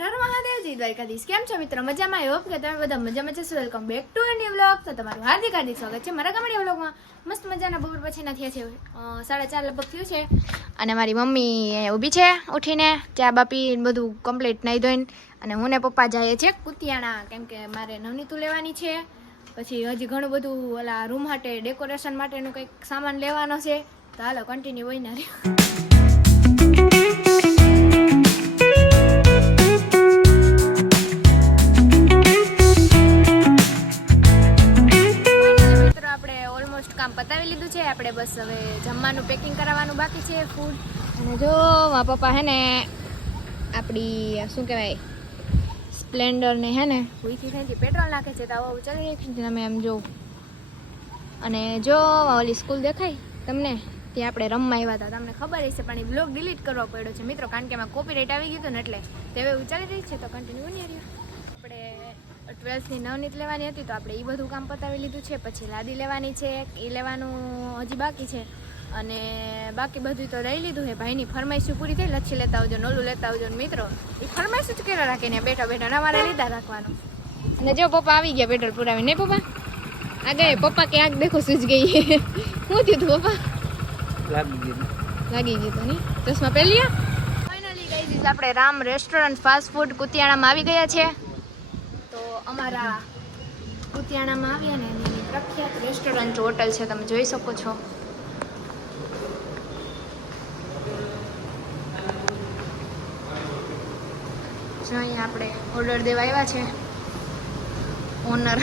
હર હર મહાદેવ જય દ્વારકાધીશ. કેમ છો મિત્રો? મજામાં? આઈ હોપ કે તમે બધા મજામાં છો. Welcome back to a new vlog. તો તમારું હાર્દિક હાર્દિક સ્વાગત છે મારા ગામડી વ્લોગમાં. મસ્ત મજાના બપોર પછીના થયા છે 4:30 લગભગ થયું છે અને મારી મમ્મી અહીંયા ઊભી છે ઉઠીને ચા બાપી બધું કમ્પ્લીટ નાઈ ધોઈને અને હું ને પપ્પા જઈએ છે કુતિયાણા કેમ કે મારે નવનીતું લેવાની છે. પછી હજી ઘણું બધું ઓલા રૂમ માટે ડેકોરેશન માટેનું કંઈક સામાન લેવાનો છે. તો હાલો કન્ટિન્યુ હોય ને કામ પતાવી લીધું છે આપણે. બસ હવે જમવાનું પેકિંગ કરાવવાનું બાકી છે ફૂડ. અને જો મારા પપ્પા હે ને આપણી શું કહેવાય સ્પ્લેન્ડર ને હે ને ઉઈથી થઈને પેટ્રોલ નાખે છે તો આવું ચાલી રહી છે તમે એમ જો. અને જો ઓલી સ્કૂલ દેખાય તમને ત્યાં આપણે રમવા આવ્યા હતા તમને ખબર હશે પણ એ બ્લોગ ડિલીટ કરવો પડ્યો છે મિત્રો કારણ કે એમાં કોપીરાઇટ આવી ગયું હતું ને એટલે તે હવે ચાલી રહી છે તો કન્ટિન્યુ બની રહ્યો. આપણે 12th ની નવનીત લેવાની હતી તો આપણે એ બધું કામ પતાવી લીધું છે. પછી લાદી લેવાની છે એ લેવાનું હજી બાકી છે અને બાકી બધું તો લઈ લીધું છે. ભાઈની ફરમાઈશું પૂરી થઈ લચ્છી લેતા આવજો નોલું લેતા આવજો મિત્રો એ ફરમાઈશું જ કર્યા રાખીને બેઠા બેઠા અમારે લીધા રાખવાનું. અને જો પપ્પા આવી ગયા પેટ્રોલ પુરાવી નહીં પપ્પા આ ગયે પપ્પા કે આંખ દેખો સૂજ ગઈ શું થયું તું પપ્પા? લાગી ગયું નહીં ચશ્મા પહેલી. ફાઇનલી ગાઈઝ આપણે રામ રેસ્ટોરન્ટ ફાસ્ટ ફૂડ કુતિયાણામાં આવી ગયા છે. તો અમારા કુતિયાણામાં આવ્યા ને એની પ્રખ્યાત રેસ્ટોરન્ટ હોટલ છે તમે જોઈ શકો છો. જો અહીંયા આપણે ઓર્ડર દેવા આવ્યા છે ઓનર.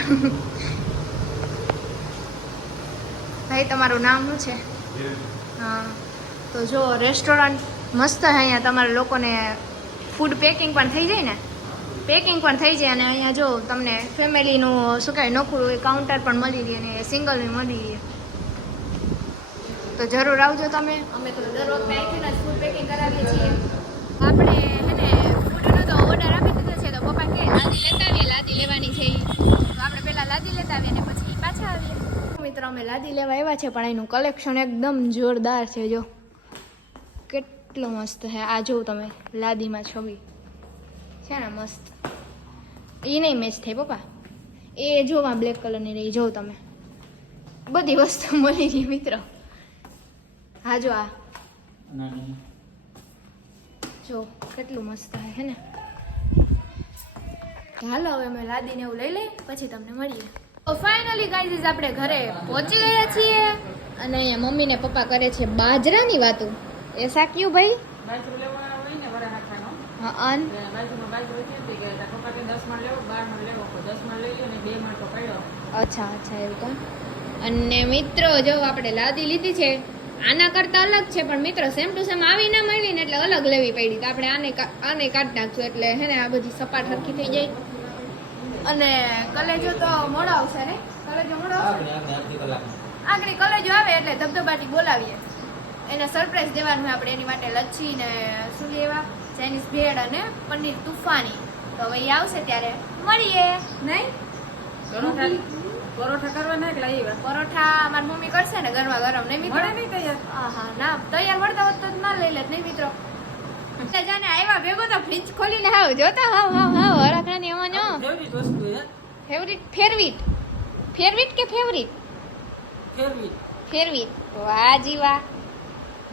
ભાઈ તમારું નામ શું છે? હા તો જો રેસ્ટોરન્ટ મસ્ત છે અહીંયા તમારા લોકોને ફૂડ પેકિંગ પણ થઈ જાય ને પેકિંગ પણ થઈ જાય અને અહીંયા જો તમને ફેમિલીનું શું કહેવાય નોખું કાઉન્ટર પણ મળી રહે અને સિંગલ મળી રહે તો જરૂર આવજો તમે. અમે તો દર વખતે અહીંથી જ ફૂડ પેકિંગ કરાવીએ છીએ. આપણે હે ને ફૂડનો તો ઓર્ડર આપી દીધો છે તો પપ્પા કે લાદી લેતા આવીએ લાદી લેવાની છે તો આપણે પહેલાં લાદી લેતા આવીએ અને પછી પાછા આવીએ. મિત્રો અમે લાદી લેવા આવ્યા છે પણ એનું કલેક્શન એકદમ જોરદાર છે. જો કેટલો મસ્ત છે આ જોઉં તમે લાદીમાં છબી છે ને મસ્ત એ નહીં મેચ થાય પપ્પા એ જોવા બ્લેક કલરની રહી જોઉં તમે બધી વસ્તુ મળી ગઈ મિત્રો. હા જો આ જો કેટલું મસ્ત છે ને. હાલો હવે અમે લાદીને એવું લઈ લઈએ પછી તમને મળીએ. તો ફાઇનલી ગાઈઝ આપણે ઘરે પહોંચી ગયા છીએ અને અહીંયા મમ્મી ને પપ્પા કરે છે બાજરાની વાતો. એ સાક્યું ભાઈ બાજરો લેવાનો હોય ને વરા નાખવાનો. હા અન બાજુમાં બાજરો છે તે કે પપ્પા કે 10 માં લેવો 12 માં લેવો તો 10 માં લઈ લ્યો ને 2 માં તો પડ્યો. અચ્છા અચ્છા એવું કામ. અને મિત્રો જો આપણે લાદી લીધી છે આના કરતા અલગ છે પણ મિત્રો સેમ ટુ સેમ આવી ના મળી ને એટલે અલગ લેવી પડી તો આપણે આને કાઢ નાખશું એટલે હે ને આ બધી સપાટ હરખી થઈ જાય. અને કલેજો તો મોડો આવશે ને કલેજો મોડો આવશે આગળ કલેજો આવે એટલે ધબધબાટી બોલાવીએ એને સરપ્રાઈઝ દેવાનું હોય આપણે એની માટે લચ્છી ને શું લેવા ચાઇનીઝ ભેળ અને પનીર તુફાની તો હવે એ આવશે ત્યારે મળીએ નહીં. પરોઠા કરવાના કે લાવ્યા પરોઠા મારી મમ્મી કરશે ને ગરમા ગરમ નહીં મિત્રો? મળે નહીં તૈયાર. હા ના તૈયાર મળતા હોત તો ના લઈ લેત નહીં મિત્રો. જાને આવ્યા ભેગો તો ફ્રીજ ખોલીને હાવ જોતા હાવ હરાખરાની અવાજ ફેવરિટ વસ્તુ છે. ફેરવીટ કે ફેવરિટ ફેરવીટ વાહ જીવા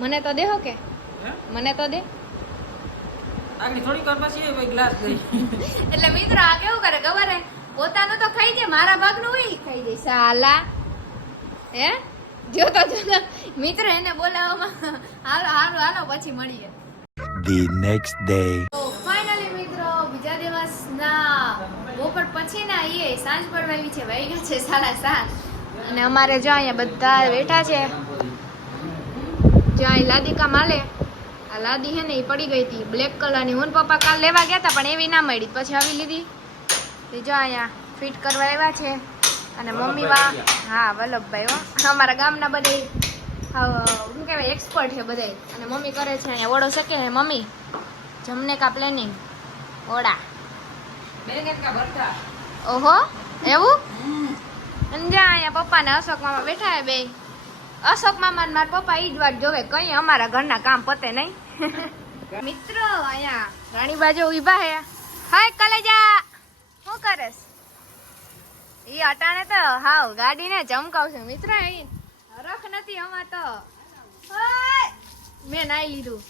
મને તો દેહો કે મને તો દે આગળ થોડીક વાર પછી એ ગ્લાસ દઈ એટલે મિત્રો આ કેવું કરે ખબર હે પોતાનું તો ખાઈ જાય મારા ભાગનું હોય ખાઈ જાય સાલા હે જોતો મિત્રો એને બોલાવવામાં હાલો પછી મળીએ. The next day. તો ફાઇનલી મિત્રો બીજા દિવસના બપોર પછીના એ સાંજ પડવા આવી છે વાગ્યા છે 7:30 અને અમારે જો અહીંયા બધા બેઠા છે. જો અહીં લાદી કા માલે આ લાદી હે ને એ પડી ગઈ હતી બ્લેક કલરની. હું પપ્પા કાલ લેવા ગયા હતા પણ એવી ના મળી પછી આવી લીધી. જો અહીંયા ફિટ કરવા આવ્યા છે અને મમ્મી હા વલ્લભભાઈ હો અમારા ગામના બધા શું કહેવાય એક્સપર્ટ છે બધા અને મમ્મી કરે છે અહીંયા ઓળો શકે ને મમ્મી જમને કા પ્લેનિંગ ઓડા ઓહો એવું. અને જ્યાં અહીંયા પપ્પા ને અશોક મામા બેઠા હે બે અશોક મામા ને મારા પપ્પા ઈ જ વાત જોવે કઈ અમારા ઘરના કામ પતે નહીં. મિત્રો અહીંયા રાણી બાજુ ઉભા હે હાય કલેજા શું કરેસ ઈ અટાણે તો હાવ ગાડીને ચમકાવશે મિત્ર અહીં હરખ નથી હમા તો હાય મેં નાઈ લીધું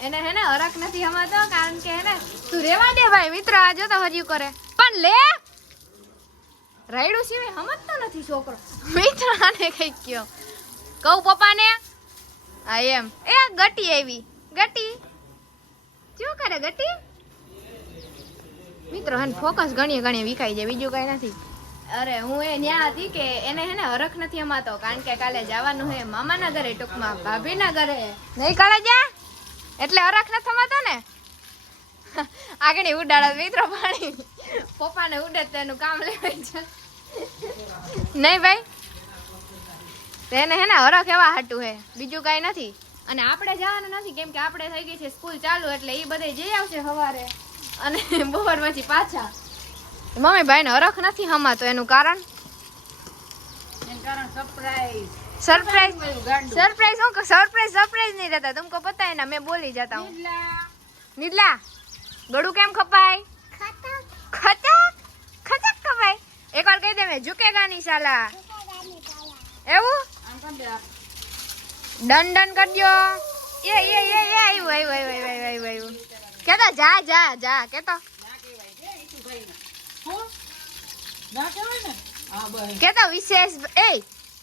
એને હે ને હરખ નથી હમા તો કારણ કે હે ને તું રેવા દે ભાઈ મિત્ર આ જો તો હજી કરે પણ લે રાયડું સિવાય સમજતો નથી છોકરો મિત્ર આને કઈ કયો કહું પપ્પાને આ એમ એ ગટી આવી ગટી શું કરે ગટી મિત્રો હે ફોકસ ઘણી વિખાઈ જાય બીજું કઈ નથી અરે હું એ ન્યા હતી કે એને હે ને હરખ નથી અમાતો કારણ કે કાલે જવાનું હે મામાના ઘરે ટૂંકમાં ભાભીના ઘરે નહીં કાલે જા એટલે હરખ નથી અમાતો ને આગળ ઉડાડો મિત્રો પાણી પપ્પાને ઉડે તો એનું કામ લેવાય છે નહીં ભાઈ તેને હે ને હરખ એવા હાટું હે બીજું કઈ નથી અને આપણે જવાનું નથી કેમ કે આપણે થઈ ગઈ છે સ્કૂલ ચાલુ એટલે એ બધે જઈ આવશે સવારે અને બપોર પછી પાછા મમ્મી ભાઈ ને હરખ નથી હમાતો એનું કારણ સરપ્રાઈઝ नहीं रहता तुमको पता है ना मैं बोल ही जाता हूँ निदला गड़ू केम खपाई खचक खचक खपाई एक और कह दे मैं झुकेगा नहीं साला એવું ડન ડન કરજો એ આવ્યું કેતો જા કેતો કેતો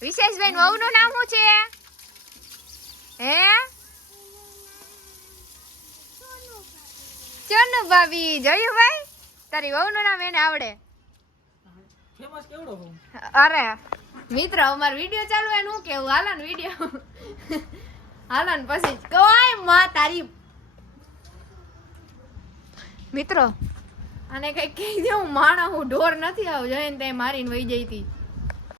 વિશેષભાઈ વહુ નું નામ શું છે હે ચોનુ ભાભી જોયું ભાઈ તારી વહુ નું નામ એને આવડે અરે મિત્ર અમાર વિડિયો ચાલુ એનું હું કેવું હાલન વિડિયો હાલન પછી કોઈ માં તારી મિત્રો અને કઈ કહી દઉં માણા હું ઢોર નથી આવ જોઈને તે મારીને વહી જઈ હતી